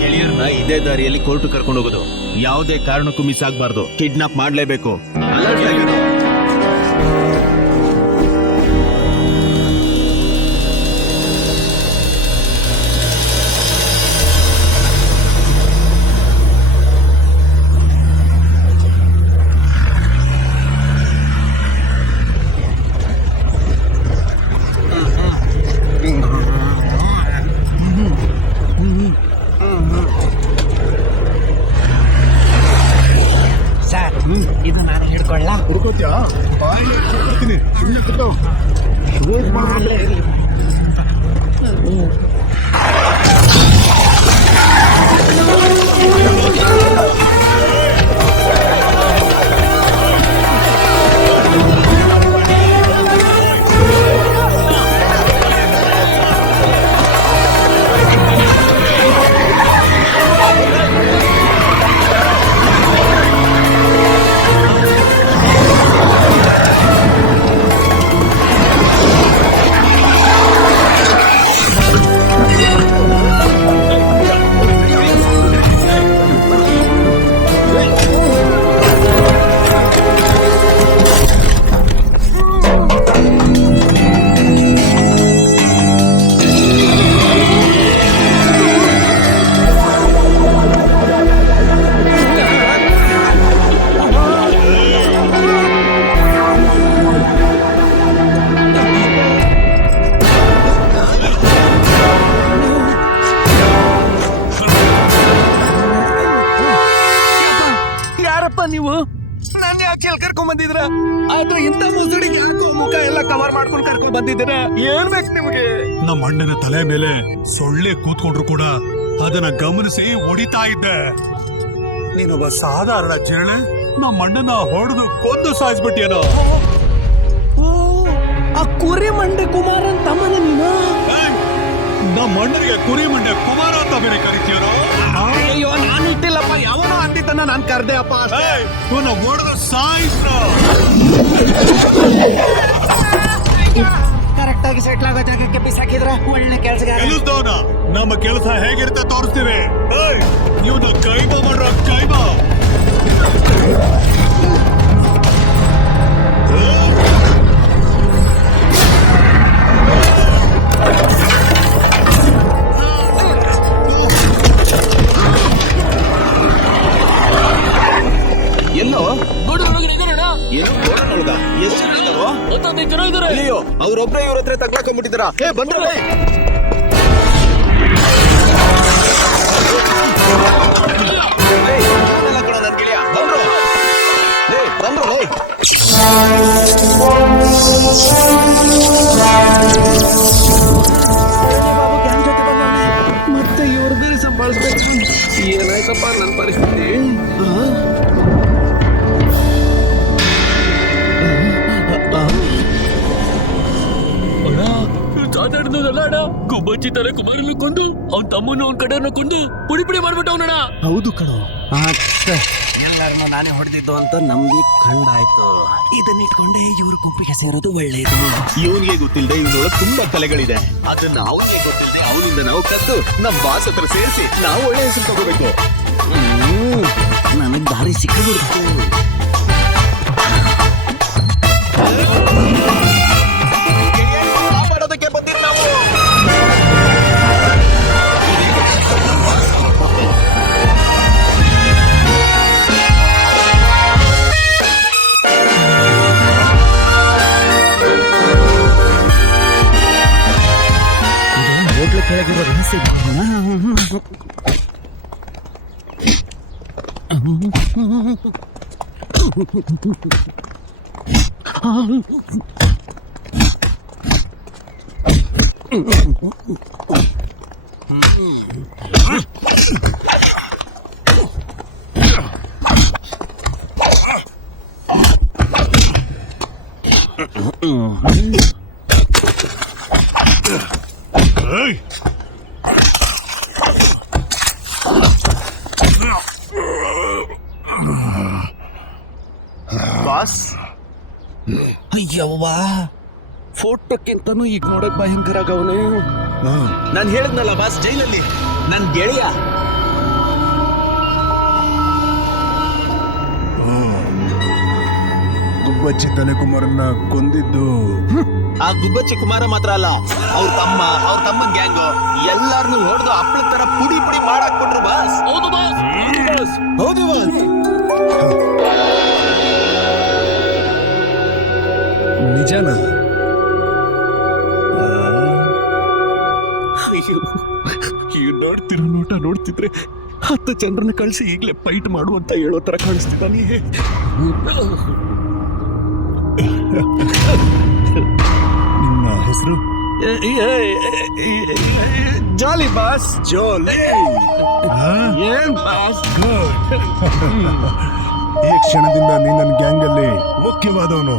ಗೆಳೆಯರನ್ನ ಇದೇ ದಾರಿಯಲ್ಲಿ ಕೋರ್ಟ್ ಕರ್ಕೊಂಡು ಹೋಗೋದು, ಯಾವುದೇ ಕಾರಣಕ್ಕೂ ಮಿಸ್ ಆಗ್ಬಾರ್ದು. ಕಿಡ್ನಾಪ್ ಮಾಡ್ಲೇಬೇಕು. ಇದು ನಾನು ಹಿಡ್ಕೊಳ್ಳ ಹುಡ್ಕೋತ್ಯಾ? ಬರ್ತೀನಿ. ಸುಮ್ನೆ ಕೂತು. ವೇಟ್ ಮಾಡ್ಬಿಡ್ಲೆ. ನೀವು ನನ್ನ ಯಾಕೆ ಎಲ್ಲಿ ಕರ್ಕೊಂಡ್ ಬಂದಿದ್ರ? ಆದ್ರೆ ಇಂಥ ಮುಸುಡಿಗೆ ಯಾಕೋ ಮುಖ ಎಲ್ಲ ಕವರ್ ಮಾಡ್ಕೊಂಡು ಕರ್ಕೊಂಡ್ ಬಂದಿದ್ದೀರ? ಏನ್ ಬೇಕು ನಿಮಗೆ? ನಮ್ಮ ಅಣ್ಣನ ತಲೆ ಮೇಲೆ ಸೊಳ್ಳೆ ಕೂತ್ಕೊಂಡ್ರು ಕೂಡ ಅದನ್ನ ಗಮನಿಸಿ ಹೊಡಿತಾ ಇದ್ದೆ. ನೀನೊಬ್ಬ ಸಾಧಾರಣ ಜಿರಳೆ ನಮ್ಮ ಅಣ್ಣನ ಹೊಡೆದು ಕೊಂದು ಸಾಯಿಸ್ಬಿಟ್ಟಿಯೇನೋ. ಆ ಕುರಿ ಮಂಡೆ ಕುಮಾರನ್ ತಮ್ಮನ ನೀನು? ನಮ್ಮ ಅಣ್ಣನಿಗೆ ಕುರಿ ಮಂಡೆ ಕುಮಾರ ಅಂತ ಬೇರೆ ಕರಿತೀಯನೋ? ಅಯ್ಯೋ ನಾನು ಇಟ್ಟಿಲ್ಲಪ್ಪ, ಯಾವನೋ ಅಂದಿದ್ದನ್ನ ನಾನ್ ಕರ್ದೆ ಅಪ್ಪ. ಹೊಡೆದು ಸಾಯಿಸ್ರ. ಕರೆಕ್ಟ್ ಆಗಿ ಸೆಟ್ಲ್ ಆಗೋ ಜಾಗಕ್ಕೆ ಬಿಸಾಕಿದ್ರ ಒಳ್ಳೆ ಕೆಲ್ಸಗಾರ. ಕೆಲಸದವನ ನಮ್ಮ ಕೆಲಸ ಹೇಗಿರುತ್ತೆ ತೋರಿಸ್ತೀವಿ. ಇವನು ಕೈಬ ಮಾಡ್ರ ಕೈಬ. ಎಲ್ಲೋ ಅಯ್ಯೋ ಅವ್ರೊಬ್ರೆ ಇವ್ರ ಹತ್ರ ತಗ್ಲಾಕೊಂಡ್ಬಿಟ್ಟಿದಾರ. ಬಂದ್ರ ನನ್ ಗೆಳೆಯ ಬಂದ್ರು. ಬಂದ್ರು ಮತ್ತೆ ಇವ್ರದೇ ಸಂಭಾಳಿಸ್ಬೇಕು. ಏನಾಯ್ತಪ್ಪ ನನ್ನ ಪರಿಸ್ಥಿತಿ? ಗುಬ್ಬಚ್ಚಿ ತರ ಕುಮಾರನ್ನು ಕೊಂದು ಅವ್ನ ತಮ್ಮನ ಅವ್ನ ಕಡೆಯನ್ನ ಕೊಂದು ಪುಡಿ ಪುಡಿ ಮಾಡ್ಬಿಟ್ಟವನಣ್ಣ. ಹೌದು ಕಣೋ. ಎಲ್ಲರನ್ನ ನಾನೇ ಹೊಡೆದಿದ್ದು ಅಂತ ನಮ್ಗೆ ಕಂಡಾಯ್ತು. ಇದನ್ನಿಟ್ಕೊಂಡೆ ಇವ್ರ ಗುಂಪಿಗೆ ಸೇರೋದು ಒಳ್ಳೇದು. ಇವನಿಗೆ ಗೊತ್ತಿಲ್ಲದೆ ಇವನೊಳಗೆ ತುಂಬಾ ಕಲೆಗಳಿದೆ. ಅದನ್ನ ಅವನಿಗೆ ಗೊತ್ತಿಲ್ಲದೆ ಅವನಿಂದ ನಾವು ಕದ್ದು ನಮ್ ಬಾಸ್ ಹತ್ರ ಸೇರಿಸಿ ನಾವು ಒಳ್ಳೆ ಹೆಸರು ತಗೋಬೇಕು. ನನಗ್ ದಾರಿ ಸಿಕ್ಕಿಬಿಡ್ತು. ಮಾಡೋದಕ್ಕೆ ಬಂದಿರ ನಾವು. ಹೋಟ್ಲು ಕೆಳಗಿರೋ ರಹಸ್ಯ ಬಾಸ್ ಅಯ್ಯವ್ವ ಫೋಟೋಕ್ಕಿಂತನೂ ಈಗ ನೋಡಕ್ ಭಯಂಕರ ಆಗವನೇ. ನಾನ್ ಹೇಳಿದ್ನಲ್ಲ ಬಾಸ್, ಜೈಲಲ್ಲಿ ನನ್ ಗೆಳೆಯ. ಗುಬ್ಬಚ್ಚಿ ತಲೆಕುಮಾರನ್ನ ಕೊಂದಿದ್ದು ಆ ಗುಬ್ಬಚ್ಚಿ ಕುಮಾರ ಮಾತ್ರ ಅಲ್ಲ, ಅವ್ರ ತಮ್ಮನ್ ಗ್ಯಾಂಗು ಎಲ್ಲಾರನ್ನು ಹೊಡೆದು ಹಪ್ಪಳ ತರ ಪುಡಿ ಪುಡಿ ಮಾಡಾಕ್ಬಿಟ್ರು ಬಾಸ್. ಹೌದು ಬಾಸ್. ಹೌದು ಬಾಸ್. ನಿಜಾನ? ಈ ನೋಡ್ತಿರೋ ನೋಟ ನೋಡ್ತಿದ್ರೆ 10 ಜನರನ್ನ ಕಳಿಸಿ ಈಗಲೇ ಫೈಟ್ ಮಾಡು ಅಂತ ಹೇಳೋ ತರ ಕಾಣಿಸ್ತಿದ್ದಾನೆ. ನಿಮ್ಮ ಹೆಸರು? Jolly boss. ಜೋಲಿ. ಏನ್ ಬಾಸ್? ಈ ಕ್ಷಣದಿಂದ ನೀನ್ ನನ್ನ ಗ್ಯಾಂಗ್ ಅಲ್ಲಿ ಮುಖ್ಯವಾದವನು.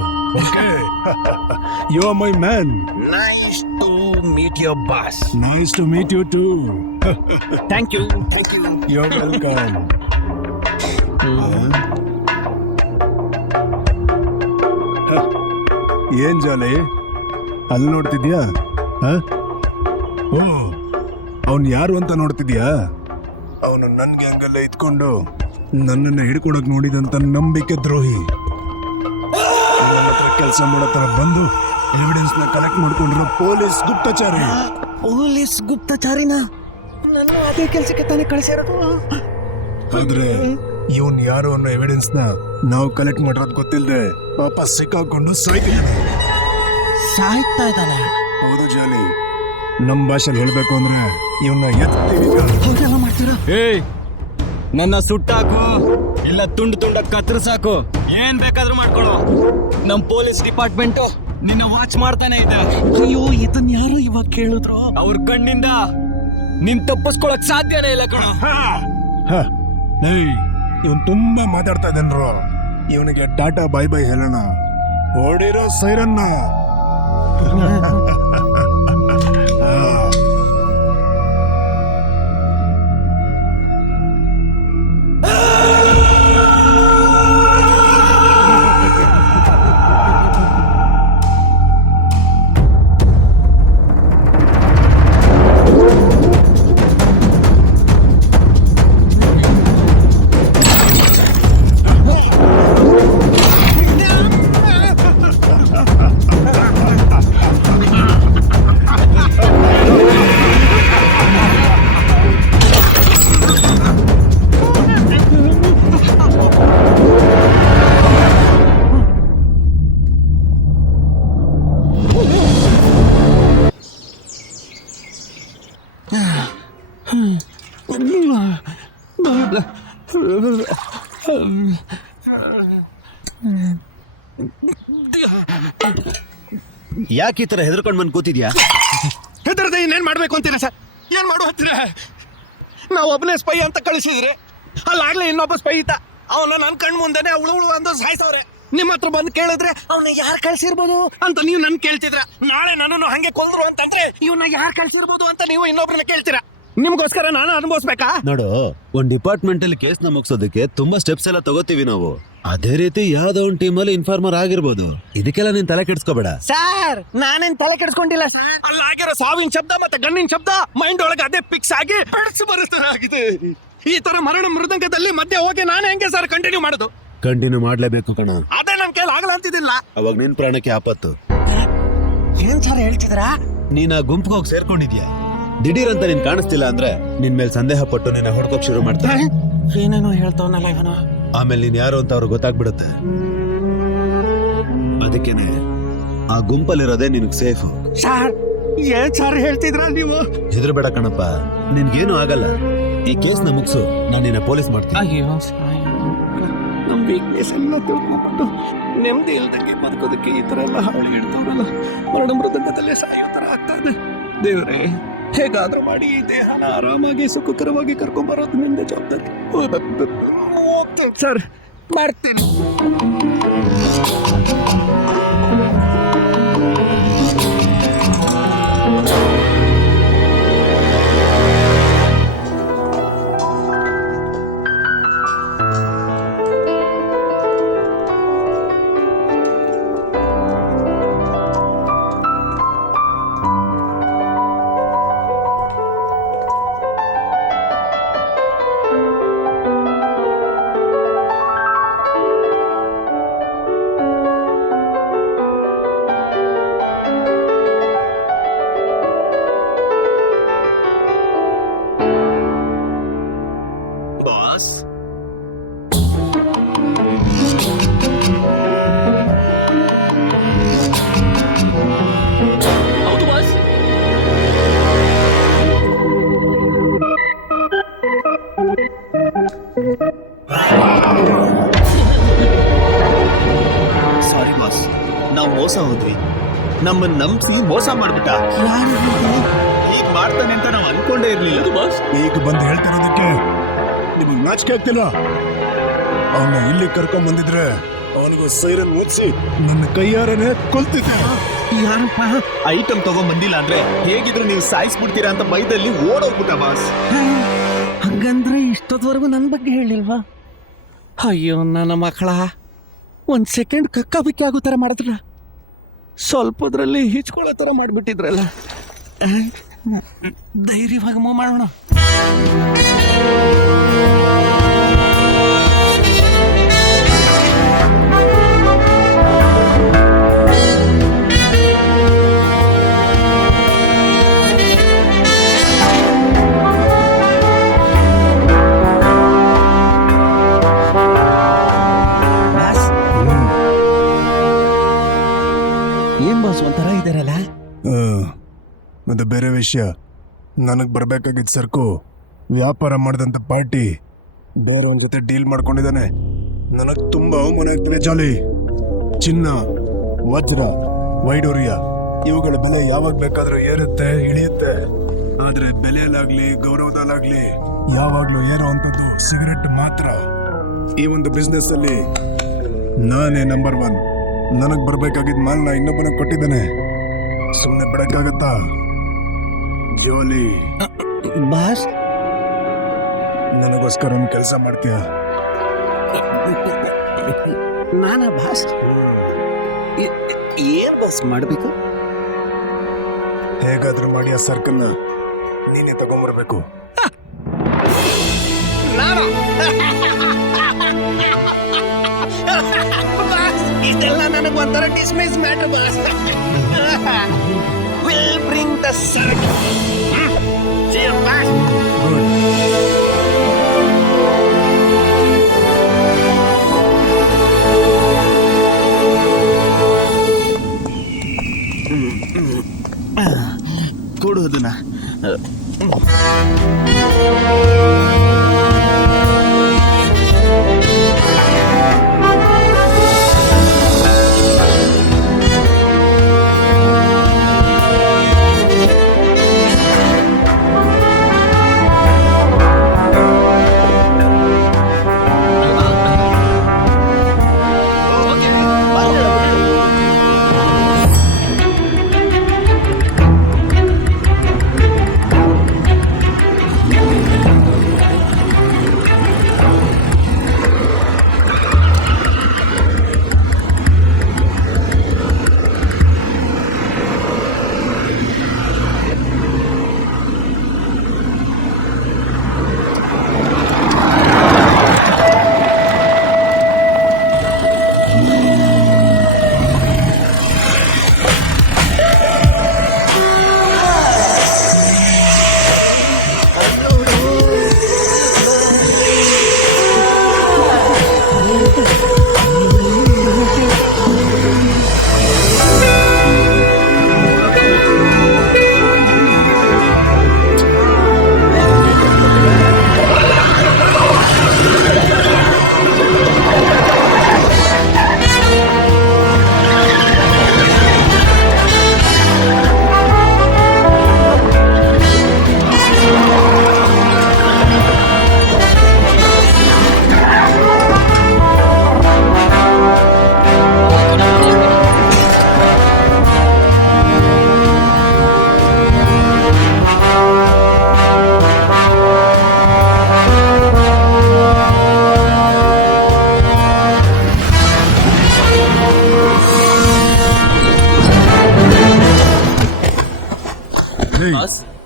You are my man. Nice to meet your boss. Nice to meet you too. Thank you. You are welcome. ಏನ್ ಜಾಲಿ ಅಲ್ಲಿ ನೋಡ್ತಿದ್ಯಾ? ಓ, ಅವನ್ ಯಾರು ಅಂತ ನೋಡ್ತಿದ್ಯಾ? ಅವನು ನನ್ ಗ್ಯಾಂಗಲ್ಲೇ ಇದ್ಕೊಂಡು ನನ್ನನ್ನ ಹಿಡ್ಕೊಡಕ್ ನೋಡಿದಂತ ನಂಬಿಕೆ ದ್ರೋಹಿ. ಕೆಲಸ ಮಾಡೋ ತರ ಬಂದು ಎವಿಡೆನ್ಸ್ ನ ಕಲೆಕ್ಟ್ ಮಾಡ್ಕೊಂಡಿರೋ ಪೊಲೀಸ್ ಗುಪ್ತಚಾರಿ. ಪೊಲೀಸ್ ಗುಪ್ತಚಾರಿನ? ನನ್ನ ಅದೇ ಕೆಲಸಕ್ಕೆ ತಾನೇ ಕಳಿಸಿರೋದು. ಆದ್ರೆ ಇವನ್ ಯಾರು ಅನ್ನೋ ಎವಿಡೆನ್ಸ್ ನ ನಾವು ಕಲೆಕ್ಟ್ ಮಾಡಿರೋದು ಗೊತ್ತಿಲ್ಲದೆ ವಾಪಸ್ ಸಿಕ್ಕಾಕೊಂಡು ಸಾಯ್ತಿದ್ದಾನೆ. ಸಾಯ್ತಾ ಇದ್ದಾನೆ? ಹೌದು ಜಾಲಿ. ನಮ್ ಭಾಷೆಲಿ ಹೇಳ್ಬೇಕು ಅಂದ್ರೆ ಇವನ್ನ ಎತ್ತೀವಿ. ಹೌದೆಲ್ಲ ಮಾಡ್ತೀರಾ? ಏಯ್, ನನ್ನ ಸುಟ್ಟಾಕು ಇಲ್ಲ ತುಂಡು ತುಂಡ ಕತ್ತರಿಸಾಕು, ಏನ್ ಬೇಕಾದ್ರೂ ಮಾಡ್ಕೊಳ್ಳೋ. ನಮ್ ಪೊಲೀಸ್ ಡಿಪಾರ್ಟ್ಮೆಂಟ್ ನಿನ್ನ ವಾಚ್ ಮಾಡ್ತಾನೆ ಇದೆ. ಅಯ್ಯೋ, ಇದನ್ನ ಯಾರು ಇವಾಗ ಕೇಳಿದ್ರು? ಅವ್ರ ಕಣ್ಣಿಂದ ನಿನ್ ತಪ್ಪಿಸ್ಕೊಳಕ್ ಸಾಧ್ಯನೇ ಇಲ್ಲ ಕಣ. ಇವನ್ ತುಂಬಾ ಮಾತಾಡ್ತಾ ಇದ್ದಾನ್ರು. ಇವನಿಗೆ ಟಾಟಾ ಬೈ ಬೈ ಹೇಳೋಣ. ಓಡಿರೋ ಸೈರನ್ನ. ಯಾಕೆ ಈ ತರ ಹೆದರ್ಕೊಂಡ್ ಬಂದ್ ಕೂತಿದ್ಯಾ? ಹೆದರ್ದೆ ಇನ್ನೇನ್ ಮಾಡ್ಬೇಕು ಅಂತೀರಾ ಸರ್? ಏನ್ ಮಾಡು ಅಂತೀರಾ? ನಾವು ಒಬ್ಬನೇ ಸ್ಪೈ ಅಂತ ಕಳಿಸಿದ್ರೆ ಅಲ್ಲಾಗ್ಲೇ ಇನ್ನೊಬ್ಬ ಸ್ಪೈ ಇದ್ದ. ಅವನ ನನ್ ಕಣ್ ಮುಂದೆನೆ ಉಳು ಅಂದು ಸಾಯ್ಸವ್ರೆ. ನಿಮ್ಮ ಹತ್ರ ಬಂದು ಕೇಳಿದ್ರೆ ಅವನ್ನ ಯಾರು ಕಳ್ಸಿರ್ಬೋದು ಅಂತ ನೀವು ನನ್ ಕೇಳ್ತಿದ್ರ. ನಾಳೆ ನನ್ನನ್ನು ಹಂಗೆ ಕೊಂದ್ರು ಅಂತಂದ್ರೆ ಇವನ್ನ ಯಾರು ಕಳ್ಸಿರ್ಬೋದು ಅಂತ ನೀವು ಇನ್ನೊಬ್ರನ್ನ ಕೇಳ್ತೀರಾ. ನಿಮ್ಗೋಸ್ಕರ ನಾನು ಅನುಭವಿಸ್ಬೇಕಾ? ನೋಡು, ಒಂದ್ ಡಿಪಾರ್ಟ್ಮೆಂಟ್ ಅಲ್ಲಿ ಕೇಸ್ ನ ಮುಗಿಸೋದಕ್ಕೆ ತುಂಬಾ ಸ್ಟೆಪ್ಸ್ ಎಲ್ಲ ತಗೋತೀವಿ ನಾವು. ಅದೇ ರೀತಿ ಯಾವ್ದೋ ಒಂದ್ ಟೀಮ್ ಅಲ್ಲಿ ಇನ್ಫಾರ್ಮರ್ ಆಗಿರ್ಬೋದು. ಇದಕ್ಕೆಲ್ಲ ನೀನ್ ತಲೆ ಕೆಡ್ಸ್ಕೋಬೇಡ. ಸರ್, ನಾನೇನ್ ತಲೆ ಕೆಡಿಸ್ಕೊಂಡಿಲ್ಲ ಸರ್. ಅಲ್ಲಾಗಿರೋ ಸಾವಿನ ಶಬ್ದ ಮತ್ತೆ ಗಣ್ಣಿನ ಶಬ್ದ ಮೈಂಡ್ ಒಳಗೆ ಅದೇ ಫಿಕ್ಸ್ ಆಗಿ ಬೆಳೆಸಿ ಬರುತ್ತರ ಆಗಿದೆ. ಈ ತರ ಮರಣ ಮೃದಂಗದಲ್ಲಿ ಮಧ್ಯೆ ಹೋಗಿ ನಾನು ಹೆಂಗೆ ಸರ್ ಕಂಟಿನ್ಯೂ ಮಾಡೋದು? ಕಂಟಿನ್ಯೂ ಮಾಡ್ಲೇಬೇಕು ಕಣ. ಅದೇ ನನ್ ಕೈಲಿ ಆಗಲ್ಲ ಅಂತಿದ್ದಿಲ್ಲ. ಅವಾಗ ನಿನ್ ಪ್ರಾಣಕ್ಕೆ ಆಪತ್ತು. ಏನ್ ಸರ್ ಹೇಳ್ತಿದ್ರಾ? ನೀನ್ ಆ ಗುಂಪಿಗೆ ಹೋಗಿ ಸೇರ್ಕೊಂಡಿದ್ಯಾ? ದಿಢೀರ್ ಅಂತ ನೀನ್ ಕಾಣಿಸ್ತಿಲ್ಲ ಅಂದ್ರೆ ನಿನ್ ಮೇಲೆ ಸಂದೇಹ ಪಟ್ಟು ನಿನ್ನ ಹೊಡ್ಕೋಕ್ ಶುರು ಮಾಡ್ತಾರೆ. ಏನೇನೋ ಹೇಳ್ತವನಲ್ಲ ಇವನು. ಆಮೇಲೆ ನೀನ್ ಯಾರು ಅಂತ ಅವ್ರಿಗೆ ಗೊತ್ತಾಗ್ಬಿಡುತ್ತೆ. ಅದಕ್ಕೇನೆ ಆ ಗುಂಪಲ್ಲಿರೋದೇ ನಿನಗ್ ಸೇಫ್. ಸರ್, ಏನ್ ಸರ್ ಹೇಳ್ತಿದ್ರ ನೀವು? ಹೆದರ್ಬೇಡ ಕಣಪ್ಪ, ನಿನ್ಗೇನು ಆಗಲ್ಲ. ಈ ಕೇಸ್ ನ ಮುಗಿಸು, ನಾನು ನಿನ್ನ ಪೊಲೀಸ್ ಮಾಡ್ತೀನಿ. ಅಯ್ಯೋ, ನಮ್ ವೀಕ್ನೆಸ್ ಎಲ್ಲ ತಿಳ್ಕೊಂಡ್ಬಿಟ್ಟು ನೆಮ್ಮದಿ ಇಲ್ದಂಗೆ ಬದುಕೋದಕ್ಕೆ ಈ ತರ ಎಲ್ಲ ಹಾಳು ಹಿಡ್ತವ್ರಲ್ಲ. ಮರಣ ಮೃದಂಗದಲ್ಲೇ ಸಾಯೋ ತರ ಆಗ್ತಾ ಇದೆ. ದೇವ್ರೆ, ಹೇಗಾದ್ರೂ ಮಾಡಿ ಈ ದೇಹನ ಆರಾಮಾಗಿ ಸುಖಕರವಾಗಿ ಕರ್ಕೊಂಡ್ಬರೋದು ನಿಂದ ಜವಾಬ್ದಾರಿ. ಹೋಗ್ತೀನಿ ಸರ್, ಮಾಡ್ತೀನಿ. ನಮ್ಮನ್ನ ನಂಬಿಸಿ ಮೋಸ ಮಾಡ್ಬಿಟ್ಟ. ಹೀಗ್ ಮಾಡ್ತಾನೆ ಅಂತ ನಾವು ಅನ್ಕೊಂಡೇ ಇರ್ಲಿಲ್ಲ. ಹೌದು ಬಾಸ್. ಈಗ ಬಂದು ಹೇಳ್ತಿರೋದಕ್ಕೆ ನಿಮಗೆ ನಾಚಿಕೆ ಆಗ್ತಿಲ್ಲ? ಅವನ್ನ ಇಲ್ಲಿ ಕರ್ಕೊಂಡ್ ಬಂದಿದ್ರೆ ಅವನಿಗೂ ಸೈರನ್ ಓದಿಸಿ ನನ್ನ ಕೈಯಾರನೆ ಕೊಲ್ತಿದ್ದೆ. ಯಾರಪ್ಪ ಐಟಮ್ ತಗೊಂಡ್ ಬಂದಿಲ್ಲ ಅಂದ್ರೆ ಹೇಗಿದ್ರು ನೀವು ಸಾಯಿಸ್ಬಿಡ್ತೀರಾ ಅಂತ ಬೈದಲ್ಲಿ ಓಡೋಗ್ಬಿಟ್ಟ ಬಾಸ್. ಹಂಗಂದ್ರೆ ಇಷ್ಟೊತ್ತವರೆಗೂ ನನ್ನ ಬಗ್ಗೆ ಹೇಳಿಲ್ವಾ? ಅಯ್ಯೋ ನನ್ನ ಮಕ್ಕಳ, ಒಂದ್ ಸೆಕೆಂಡ್ ಕಕ್ಕಾಬಿಕ್ಕಿ ಆಗೋ ಥರ ಮಾಡಿದ್ರಲ್ಲ, ಸ್ವಲ್ಪದ್ರಲ್ಲಿ ಹಿಚ್ಕೊಳ್ಳೋ ಥರ ಮಾಡಿಬಿಟ್ಟಿದ್ರಲ್ಲ. ಧೈರ್ಯವಾಗಿ ಮೂವ್ ಮಾಡೋಣ. ಏನ್ ಬಾಸ್ ಒಂಥರ ಇದಾರಲ್ಲ? ಅದು ಬೇರೆ ವಿಷಯ. ನನಗೆ ಬರ್ಬೇಕಾಗಿದ್ದ ಸರ್ಕು ವ್ಯಾಪಾರ ಮಾಡಿದಂಥ ಪಾರ್ಟಿ ಬೇರೆಯವ್ರ ಜೊತೆ ಡೀಲ್ ಮಾಡ್ಕೊಂಡಿದ್ದಾನೆ. ನನಗೆ ತುಂಬಾ ಅವಮಾನ ಆಗ್ತದೆ ಜಾಲಿ. ಚಿನ್ನ, ವಜ್ರ, ವೈಡೂರ್ಯ ಇವುಗಳ ಬೆಲೆ ಯಾವಾಗ ಬೇಕಾದ್ರೂ ಏರುತ್ತೆ ಇಳಿಯುತ್ತೆ. ಆದ್ರೆ ಬೆಲೆಯಲ್ಲಾಗ್ಲಿ ಗೌರವದಲ್ಲಾಗ್ಲಿ ಯಾವಾಗ್ಲೂ ಏನೋ ಅಂತದ್ದು ಸಿಗರೆಟ್ ಮಾತ್ರ. ಈ ಒಂದು ಬಿಸ್ನೆಸ್ ಅಲ್ಲಿ ನಾನೇ ನಂಬರ್ 1. ನನಗ್ ಬರ್ಬೇಕಾಗಿದ್ದ ಮಾಲ್ನ ಇನ್ನೊಬ್ಬನಿಗೆ ಕೊಟ್ಟಿದ್ದಾನೆ. ಸುಮ್ಮನೆ ಬಿಡಕ್ಕಾಗತ್ತಾ? ಜೋಲಿ ಬಾಸ್, ನನಗೋಸ್ಕರ ಒಂದು ಕೆಲಸ ಮಾಡ್ತೀಯ? ನಾನಾ ಬಾಸ್? ಏನ್ ಬಾಸ್ ಮಾಡ್ಬೇಕು? ಹೇಗಾದ್ರೂ ಮಾಡಿ ಆ ಸರ್ಕನ್ನ ನೀನೇ ತಗೊಂಬರ್ಬೇಕು. ನಾನು ಇದೆಲ್ಲ ನನಗೆ ಒಂಥರ dismiss matter boss. Will bring the circle. See you back. ಕೊಡೋದನ್ನ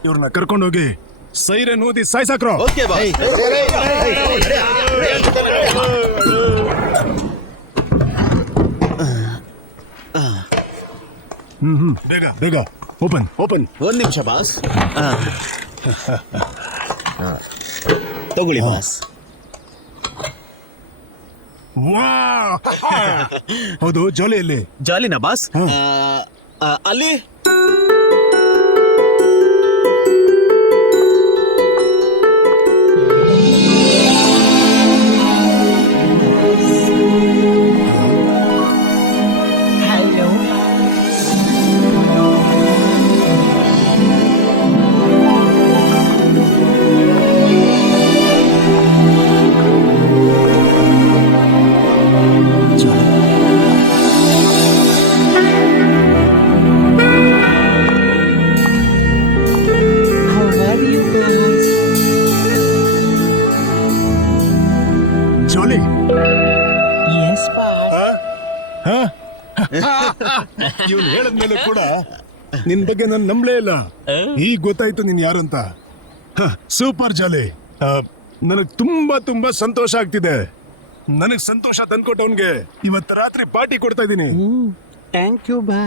ಇವ್ರನ್ನ ಕರ್ಕೊಂಡೋಗಿ ಸೈರನ್ ಓದಿ ಸಾಯ್ಸಾಕ್ರೋ. Okay boss. ಬೇಗ ಬೇಗ ಓಪನ್ ಓಪನ್. ಒಂದ್ ನಿಮಿಷ ಬಾಸ್. ತಗೊಳ್ಳಿ ಬಾಸ್. ವಾ ಹೌದು, ಜಾಲಿಯಲ್ಲಿ ಜಾಲಿನಾ ಬಾಸ್? ಅಲ್ಲಿ ಇವ್ನು ಹೇಳಿದ್ಮೇಲೆ ಕೂಡ ನಿನ್ ಬಗ್ಗೆ ನಾನು ನಂಬಲೇ ಇಲ್ಲ. ಈಗ ಗೊತ್ತಾಯ್ತು ನೀನ್ ಯಾರು ಅಂತ. ಸೂಪರ್ ಜಾಲಿ. ನನಗ್ ತುಂಬಾ ತುಂಬಾ ಸಂತೋಷ ಆಗ್ತಿದೆ. ನನಗ್ ಸಂತೋಷ ತಂದ್ಕೊಟ್ಟವನ್ಗೆ ಇವತ್ತು ರಾತ್ರಿ ಪಾರ್ಟಿ ಕೊಡ್ತಾ ಇದ್ದೀನಿ. ಥ್ಯಾಂಕ್ ಯು ಬಾ.